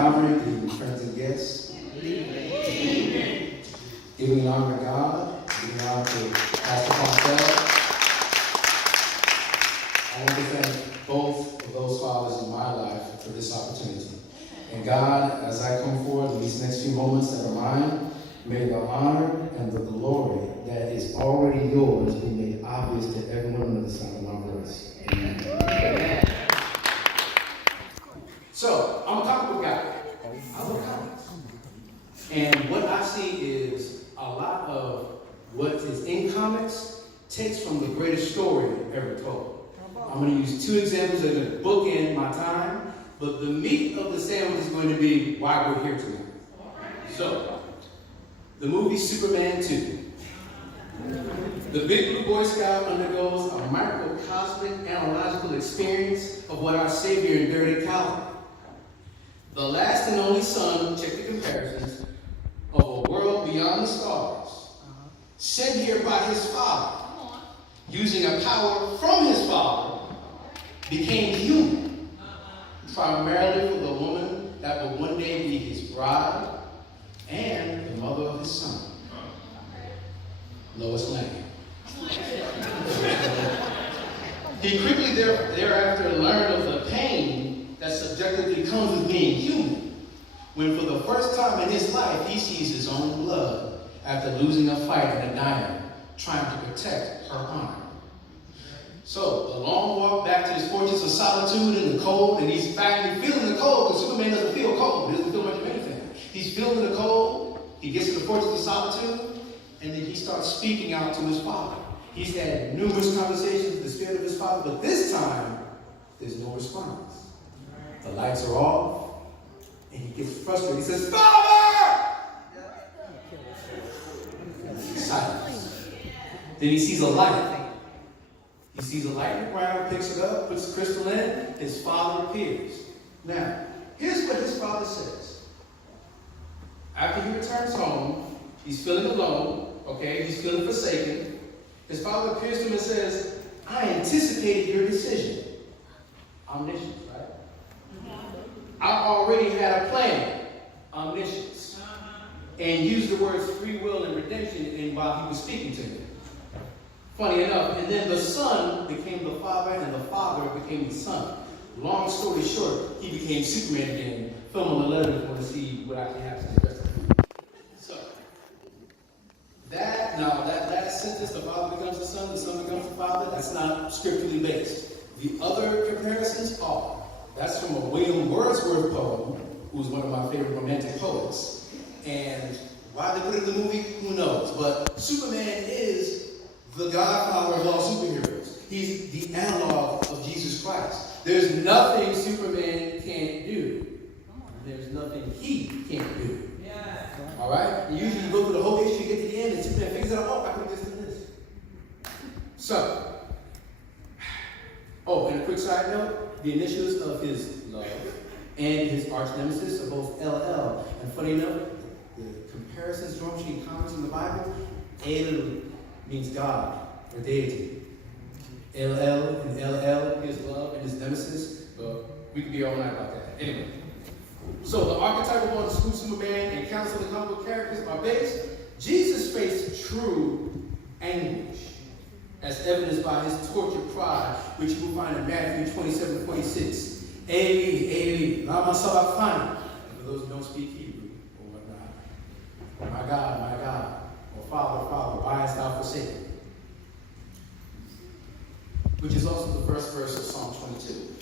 Calvary, good evening, friends and guests. Giving honor to God, giving honor to Pastor Pascal. I want to thank both of those fathers in my life for this opportunity. And God, as I come forward in these next few moments that are mine, may the honor and the glory that is already yours be made obvious to everyone under the sound of my voice. Amen. Amen. So, I'm a comic book guy. I love comics. And what I see is a lot of what is in comics takes from the greatest story ever told. I'm going to use two examples that are going to bookend my time, but the meat of the sandwich is going to be why we're here tonight. So, the movie Superman 2. The Big Blue Boy Scout undergoes a microcosmic analogical experience of what our Savior endured at Calvary. The last and only son, check the comparisons, of a world beyond the stars, sent here by his father, using a power from his father, became human, primarily for the woman that would one day be his bride and the mother of his son, Lois Lane. He quickly thereafter learned of the pain that subjectively comes with being human, when for the first time in his life he sees his own blood after losing a fight in a diner, trying to protect her honor. So, the long walk back to his fortress of solitude in the cold, and he's finally feeling the cold, because Superman doesn't feel cold. He doesn't feel much of anything. He's feeling the cold, he gets to the fortress of solitude, and then he starts speaking out to his father. He's had numerous conversations with the spirit of his father, but this time, there's no response. The lights are off, and he gets frustrated. He says, "Father!" Silence. Then he sees a light. He sees a light in the ground, picks it up, puts the crystal in, his father appears. Now, here's what his father says. After he returns home, he's feeling alone, okay? He's feeling forsaken. His father appears to him and says, "I anticipated your decision." Omniscience, right? I already had a plan. Omniscience. And used the words free will and redemption while he was speaking to me. Funny enough, and then the son became the father, and the father became the son. Long story short, he became Superman again. Film on the letter if you want to see what actually happens to the rest of it. So, that last sentence, the father becomes the son becomes the father, that's not scripturally based. The other comparisons are. That's from a William Wordsworth poem, who's one of my favorite romantic poets. And why they put it in the movie, who knows? But Superman is the godfather of all superheroes. He's the analog of Jesus Christ. There's nothing Superman can't do. There's nothing he can't do. Yeah. All right? And usually you go through the whole issue, you get to the end, and Superman figures out, oh, I can do this and this. So, and a quick side note, the initials of his love and his arch nemesis are both LL. And funny enough, the comparisons drawn between comics in the Bible, El means God or deity. LL and LL is love and his nemesis. But we could be all night about that. Anyway. So the archetypal one, School Superman, and countless of the comic book characters are based. Jesus faced true anguish, as evidenced by his tortured cry, which you will find in Matthew 27:46. Eli, Eli, lama sabachthani. For those who don't speak Hebrew or whatnot. My God, or Father, Father, why hast thou forsaken me? Which is also the first verse of Psalm 22.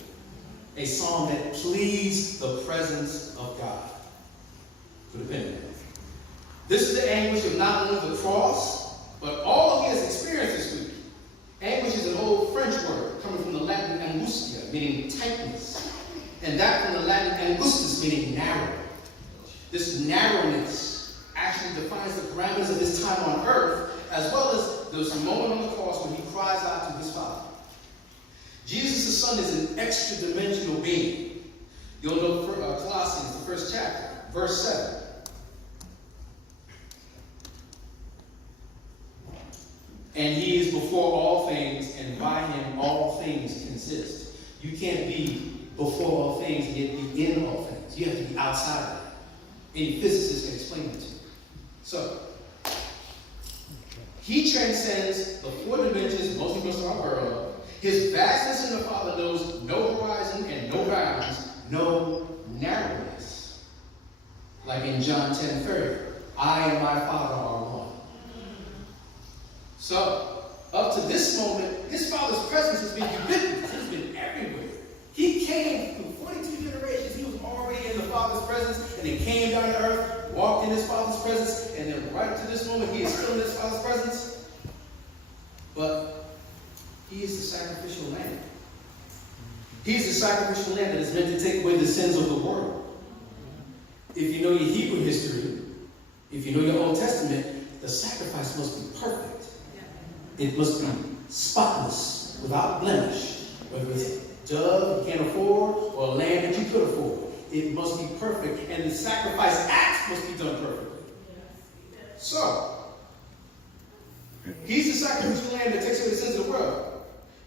A psalm that pleads the presence of God. Put a pin in it. This is the anguish of not only the cross, but all he has experienced this week. Anguish is an old French word coming from the Latin angustia, meaning tightness, and that from the Latin angustus, meaning narrow. This narrowness actually defines the parameters of his time on earth, as well as there's a moment on the cross when he cries out to his Father. Jesus the Son is an extra-dimensional being. You'll know Colossians, the first chapter, verse 7. And he is before all things, and by him all things consist. You can't be before all things and yet be in all things. You have to be outside of that. Any physicist can explain it to you. So, he transcends the four dimensions most of us are aware of. His vastness in the Father knows no horizon and no bounds, no narrowness. Like in John 10:30, I and my Father are one. So, up to this moment, his Father's presence has been ubiquitous. It's been everywhere. He came through 42 generations. He was already in the Father's presence, and he came down to earth, walked in his Father's presence, and then right to this moment, he is still in his Father's presence. But he is the sacrificial lamb. He's the sacrificial lamb that is meant to take away the sins of the world. If you know your Hebrew history, if you know your Old Testament, the sacrifice must be perfect. It must be spotless, without blemish. Whether it's a dove you can't afford or a lamb that you could afford, it must be perfect, and the sacrifice act must be done perfectly. So, he's the sacrificial lamb that takes away the sins of the world.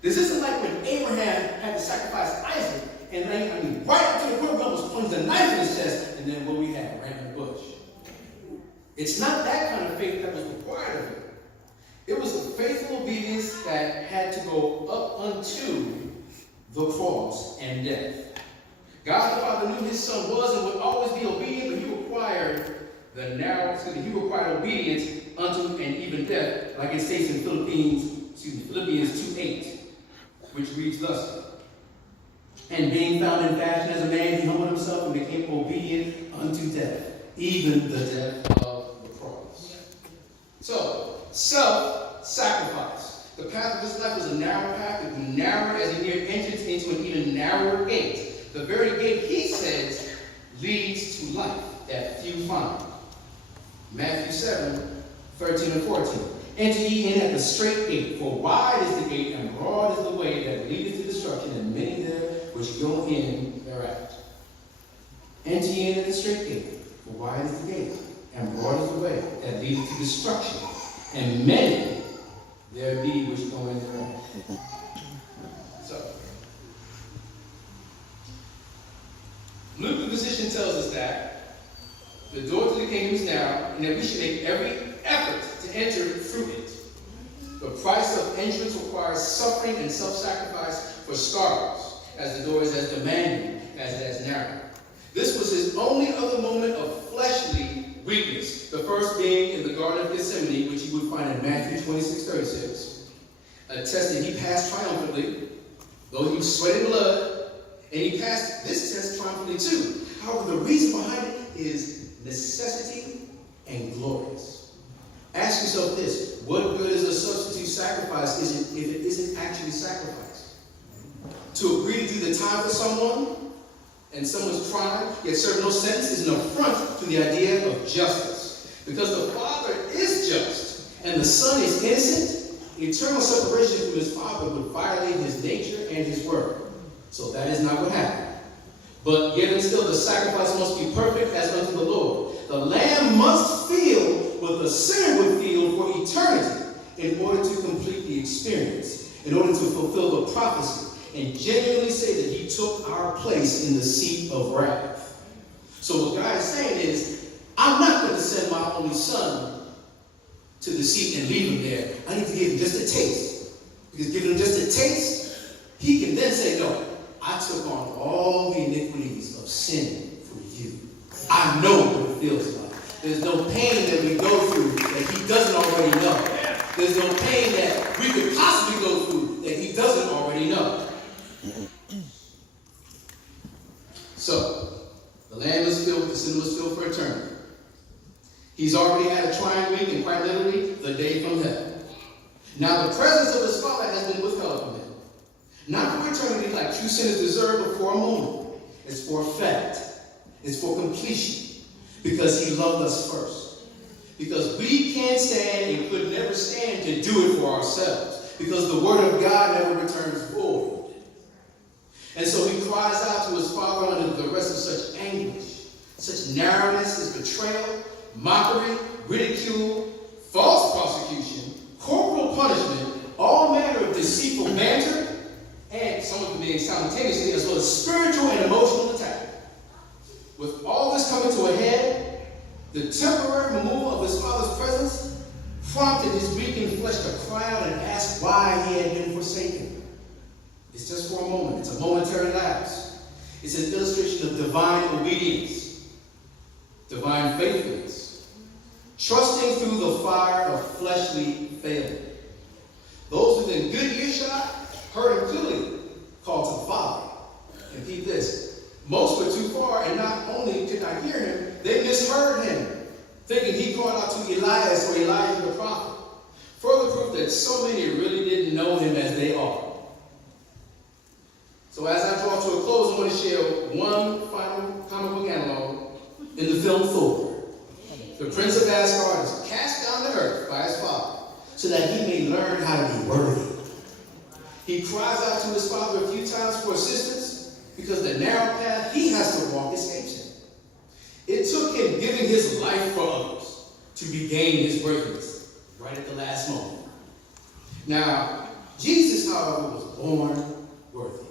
This isn't like when Abraham had to sacrifice Isaac, and right up to the point where he almost plunged a knife in his chest, and then what we had, ran in the bush. It's not that kind of faith that was required of him. It was the faithful obedience that had to go up unto the cross and death. God the Father knew his Son was and would always be obedient, but he required he required obedience unto and even death, like it states in Philippians 2:8, which reads thus: and being found in fashion as a man, he humbled himself and became obedient unto death, even the death of the cross. So, self-sacrifice. The path of his life was a narrow path. It grew narrower as he neared entrance into an even narrower gate. The very gate, he says, leads to life that few find. Matthew 7:13 and 14. Enter ye in at the straight gate, for wide is the gate and broad is the way that leadeth to destruction, and many there which go in thereat. Enter ye in at the straight gate, for wide is the gate and broad is the way that leadeth to destruction, and many there be which go in thereat. So, Luke, the physician, tells us that the door to the kingdom is narrow, and that we should make every effort to enter through it. The price of entrance requires suffering and self-sacrifice for starters, as the door is as demanding as it is narrow. This was his only other moment of fleshly weakness, the first being in the Garden of Gethsemane, which you would find in Matthew 26:36. A test that he passed triumphantly, though he was sweating blood, and he passed this test triumphantly too. However, the reason behind it is necessity and glorious. Ask yourself this: what good is a substitute sacrifice if it isn't actually sacrifice? To agree to do the time for someone and someone's crime, yet serve no sentence, is an affront to the idea of justice. Because the Father is just and the Son is innocent, eternal separation from his Father would violate his nature and his word. So that is not what happened. But yet and still, the sacrifice must be perfect as unto the Lord. The lamb must feel what the sinner would feel for eternity in order to complete the experience, in order to fulfill the prophecy, and genuinely say that he took our place in the seat of wrath. So what God is saying is, I'm not going to send my only son to the seat and leave him there. I need to give him just a taste. Because giving him just a taste, he can then say, no, I took on all the iniquities of sin for you. I know what it feels like. There's no pain that we go through that he doesn't already know. There's no pain that we could possibly go through that he doesn't already know. So, the lamb is filled, the sin was filled for eternity. He's already had a trying week, and quite literally, the day from hell. Now, the presence of his Father has been withheld from him. Not for eternity like true sinners deserve, but for a moment. It's for effect. It's for completion. Because he loved us first. Because we can't stand and could never stand to do it for ourselves. Because the word of God never returns void. And so he cries out to his Father under the rest of such anguish, such narrowness, his betrayal, mockery, ridicule, false prosecution, corporal punishment, all manner of deceitful banter, and some of them being simultaneously, as well as spiritual and emotional attack. With all this coming to a head, the temporary removal of his father's presence prompted his weakened flesh to cry out and ask why he had been forsaken. It's just for a moment. It's a momentary lapse. It's an illustration of divine obedience, divine faithfulness, trusting through the fire of fleshly failing. Those within good earshot heard him clearly call to the Father. And keep this. Most were too far, and not only could not hear him, they misheard him, thinking he called out to Elias or Elijah the prophet. Further proof that so many really didn't know him as they are. So as I draw to a close, I want to share one final comic book analog in the film Thor. The Prince of Asgard is cast down to earth by his father so that he may learn how to be worthy. He cries out to his father a few times for assistance because the narrow path he has to walk escapes him. It took him giving his life for others to regain his worthiness right at the last moment. Now, Jesus, however, was born worthy.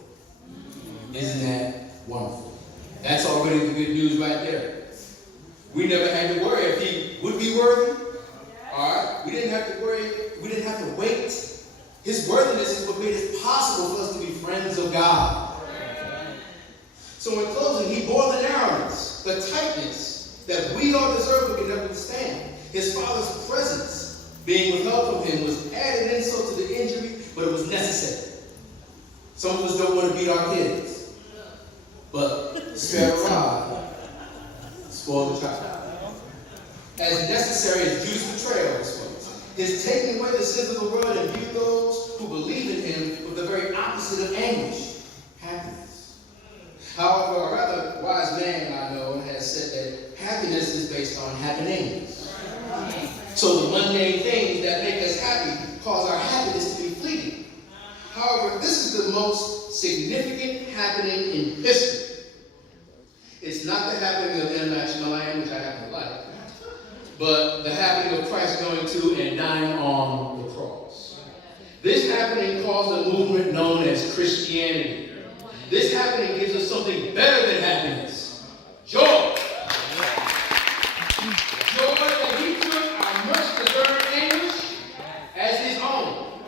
Isn't that wonderful? That's already the good news right there. We never had to worry if he would be worthy. All right? We didn't have to worry. We didn't have to wait. His worthiness is what made it possible for us to be friends of God. So in closing, he bore the narrowness, the tightness that we all deserve but can never withstand. His father's presence being withheld from him was added insult to the injury, but it was necessary. Some of us don't want to beat our kids. But spare a rod, spoil the child. As necessary as Judas' betrayal was, his taking away the sins of the world and view those who believe in him with the very opposite of anguish, happiness. However, a rather wise man I know has said that happiness is based on happenings. So the mundane things that make us happy cause our happiness to be fleeting. However, this is the most significant happening in history. It's not the happening of M. Night Shyamalan, which I happen to like, but the happening of Christ going to and dying on the cross. This happening caused a movement known as Christianity. This happening gives us something better than happiness. Joy. Joy that he took our much deserved anguish as his own,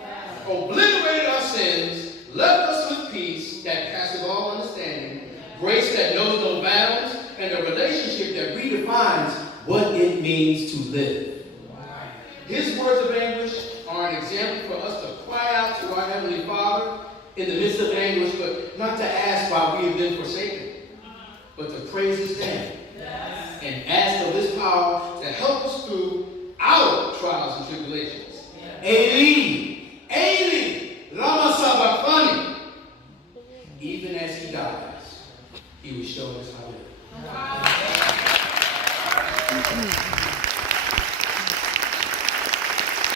obliterated our sins, left us with peace that passes all understanding, grace that knows no bounds, and a relationship that redefines what it means to live. His words of anguish are an example for us to cry out to our Heavenly Father in the midst of anguish, but not to ask why we have been forsaken, but to praise his name and ask of his power to help us through our trials and tribulations. Eli, Eli, lama sabachthani. Even as he dies, he was showing us how to live.